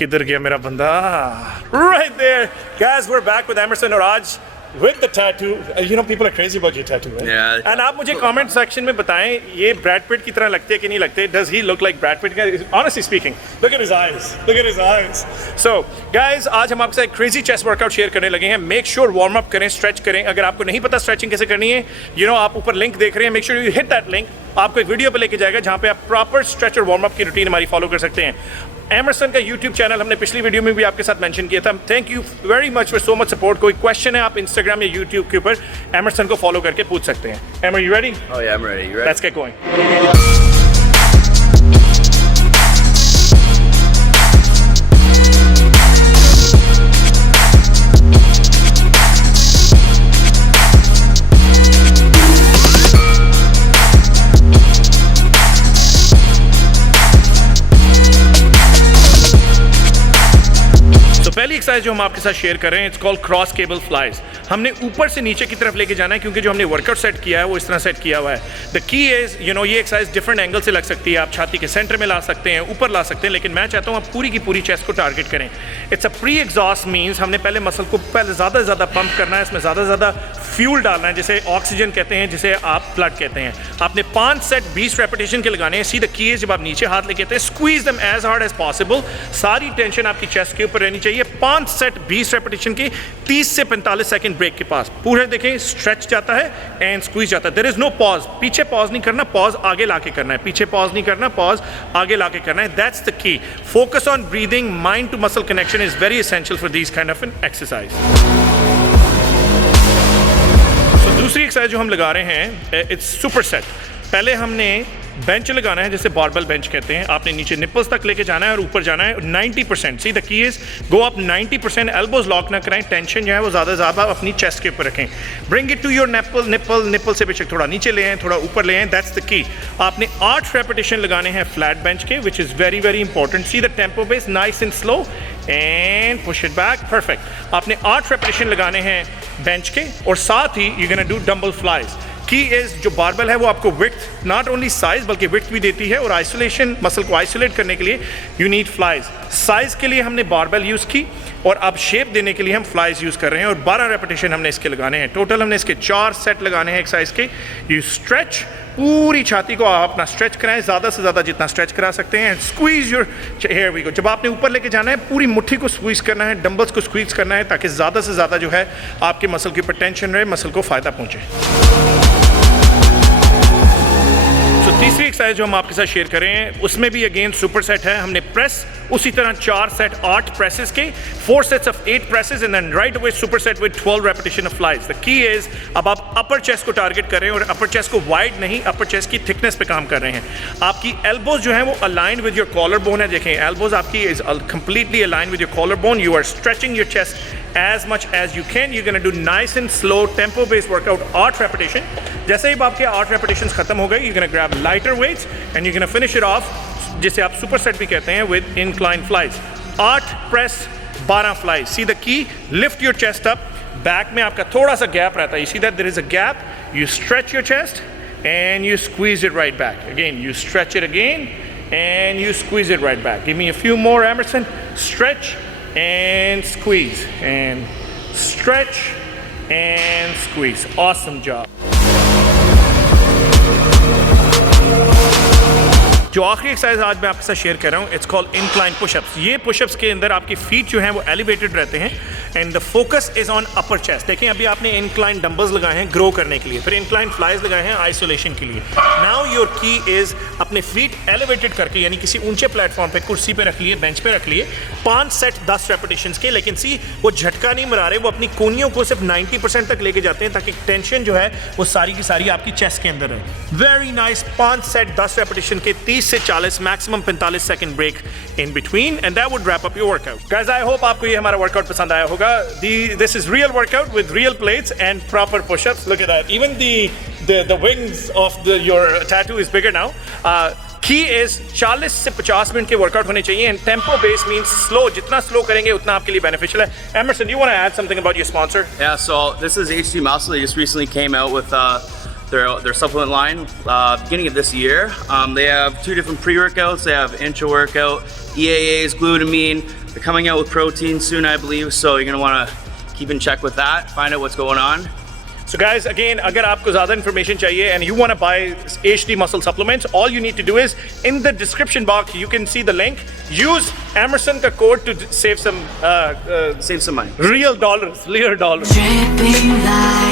किधर गया मेरा बंदा? Right there, guys. We're back with Emerson और आज with the tattoo. You know people are crazy about your tattoo, right? Yeah. And आप मुझे comment section में बताएं ये Brad Pitt की तरह लगते हैं कि नहीं लगते? Does he look like Brad Pitt? Honestly speaking, look at his eyes. Look at his eyes. So, guys, आज हम आपके साथ crazy chest workout share करने लगे हैं. Make sure warm up करें, stretch करें. अगर आपको नहीं पता stretching कैसे करनी है, you know आप ऊपर link देख रहे हैं. Make sure you hit that link. आपको एक वीडियो पे लेके जाएगा जहाँ पे आप प्रॉपर स्ट्रेच और वार्म अप की रूटीन हमारी फॉलो कर सकते हैं. एमरसन का यूट्यूब चैनल हमने पिछली वीडियो में भी आपके साथ मेंशन किया था. Thank you very much for so much support. कोई क्वेश्चन है आप इंस्टाग्राम या यूट्यूब के ऊपर एमरसन को फॉलो करके पूछ सकते हैं. Are you ready? Oh yeah, I'm ready. You ready? Let's get going. पहली एक्सरसाइज जो हम आपके साथ शेयर कर रहे हैं it's called cross cable flies. हमने ऊपर से नीचे की तरफ लेके जाना है क्योंकि जो हमने वर्कआउट सेट किया है वो इस तरह सेट किया हुआ है. The key is you know ये एक्सरसाइज डिफरेंट एंगल से लग सकती है. आप छाती के सेंटर में ला सकते हैं, ऊपर ला सकते हैं, लेकिन मैं चाहता हूँ आप पूरी की पूरी चेस्ट को टारगेट करें. It's a pre exhaust means हमने पहले मसल को पहले ज़्यादा से ज़्यादा पंप करना है, इसमें ज़्यादा से ज़्यादा फ्यूल डालना है, जिसे ऑक्सीजन कहते हैं, जिसे आप ब्लड कहते हैं. आपने 5 सेट 20 रेपिटेशन के लगाने हैं. सी द की इज जब आप नीचे हाथ लेके आते हैं squeeze them as hard as possible. सारी टेंशन आपकी चेस्ट के ऊपर रहनी चाहिए. 5 सेट 20 रेपिटेशन के 30 से 45 सेकंड ब्रेक के पास. पूरे देखें स्ट्रेच जाता है एंड स्क्वीज जाता है. There is no pause. पीछे पॉज नहीं करना, पॉज आगे लाके करना है. पीछे पॉज नहीं करना, पॉज आगे लाके करना है. That's the key. Focus on breathing. Mind to muscle connection is very essential for this kind of an exercise. दूसरी एक्सरसाइज जो हम लगा रहे हैं इट्स सुपर सेट. पहले हमने बेंच लगाना है, जैसे बारबेल बेंच कहते हैं. आपने नीचे निपल्स तक लेके जाना है और ऊपर जाना है 90%. See the key is go up 90%. Elbows lock ना कराएं. टेंशन जो है वो ज़्यादा ज़्यादा अपनी चेस्ट के ऊपर रखें. Bring it to your nipple से बेशक थोड़ा नीचे ले आएं, थोड़ा ऊपर ले आएं. दैट्स द की. आपने 8 रेपिटेशन लगाने हैं फ्लैट बेंच के, which is very very important. See the tempo base nice and slow and push it back. Perfect. आपने 8 रेपिटेशन लगाने हैं बेंच के और साथ ही you gonna do dumbbell flies. Key is जो बारबेल है वो आपको विड्थ नॉट ओनली साइज बल्कि विड्थ भी देती है, और आइसोलेशन मसल को आइसोलेट करने के लिए यू नीड फ्लाइज. साइज के लिए हमने बारबेल यूज़ की और अब शेप देने के लिए हम फ्लाइज यूज़ कर रहे हैं, और 12 रेपिटेशन हमने इसके लगाने हैं. टोटल हमने इसके 4 सेट लगाने हैं एक्सरसाइज के. You stretch. पूरी छाती को आप अपना स्ट्रेच कराएं, ज़्यादा से ज़्यादा जितना स्ट्रेच करा सकते हैं. Squeeze your here we go. जब आपने ऊपर लेके जाना है पूरी मुट्ठी को स्क्वीज करना है, डंबल्स को स्क्वीज करना है, ताकि ज़्यादा से ज़्यादा जो है आपके मसल के ऊपर टेंशन रहे, मसल को फ़ायदा पहुँचे. तीसरी एक्सरसाइज जो हम आपके साथ शेयर करें उसमें भी अगेन सुपर सेट है. हमने प्रेस उसी तरह 4 सेट 8 प्रेसेस के, 4 sets of 8 presses and then right away super set with 12 repetition of flies. The key is अब आप अपर चेस्ट को टारगेट कर रहे हैं और अपर चेस्ट को वाइड नहीं, अपर चेस्ट की थिकनेस पे काम कर रहे हैं. आपकी एल्बोज जो है वो aligned with your collarbone है. देखें एल्बोज आपकी is completely aligned with your collarbone. You are stretching your chest as much as you can. You're gonna do nice and slow tempo based workout. 8 repetition. जैसे ही आपके 8 repetitions खत्म हो गए, you're gonna grab lighter weights and you're gonna finish it off, जिसे आप super set भी कहते हैं, with incline flies. 8 press, 12 flies. See the key? Lift your chest up. Back में आपका थोड़ा सा gap रहता है. You see that there is a gap. You stretch your chest and you squeeze it right back. Again, you stretch it again and you squeeze it right back. Give me a few more, Emerson. Stretch and squeeze and stretch and squeeze. Awesome job. जो आखिरी exercise आज मैं आपके साथ share कर रहा हूँ it's called incline pushups. ये पुशअप्स के अंदर आपकी फीट जो हैं वो एलिवेटेड रहते हैं and the focus is on upper chest. देखें अभी आपने इंक्लाइन डंबल्स लगाए हैं ग्रो करने के लिए, फिर इंक्लाइन फ्लाइज लगाए हैं आइसोलेशन के लिए. नाउ योर की इज अपने फीट एलिवेटेड करके, यानी किसी ऊंचे प्लेटफॉर्म पे, कुर्सी पे रख लिए, बेंच पे रख लिए, 5 सेट 10 रेपिटेशंस के. लेकिन सी वो झटका नहीं मरा रहे, वो अपनी कोनियों को सिर्फ 90% तक लेके जाते हैं ताकि टेंशन जो है वो सारी की सारी आपकी चेस्ट के अंदर है. Very nice. 5 सेट 10 रेपिटेशन के 30 से 40 maximum 45 second break in between and that would wrap up your workout. Guys I hope आपको ये हमारा वर्कआउट पसंद आया होगा. This is real workout with real plates and proper push-ups. Look at that. Even the wings of your tattoo is bigger now. की is 40 से 50 minute के workout होने चाहिए and tempo base means slow. जितना slow करेंगे उतना आपके लिए बेनिफिशियल है. Emerson, do you want to add something about your sponsor? Yeah, so this is HD Muscle. They just recently came out with their supplement line beginning of this year. They have 2 different pre-workouts. They have intra workout, EAAs, glutamine. They're coming out with protein soon, I believe. So you're gonna want to keep in check with that. Find out what's going on. So guys, again, अगर आपको ज़्यादा information चाहिए and you want to buy HD muscle supplements, all you need to do is in the description box you can see the link. Use Emerson का code to save some Save some money. real dollars. Dripping light.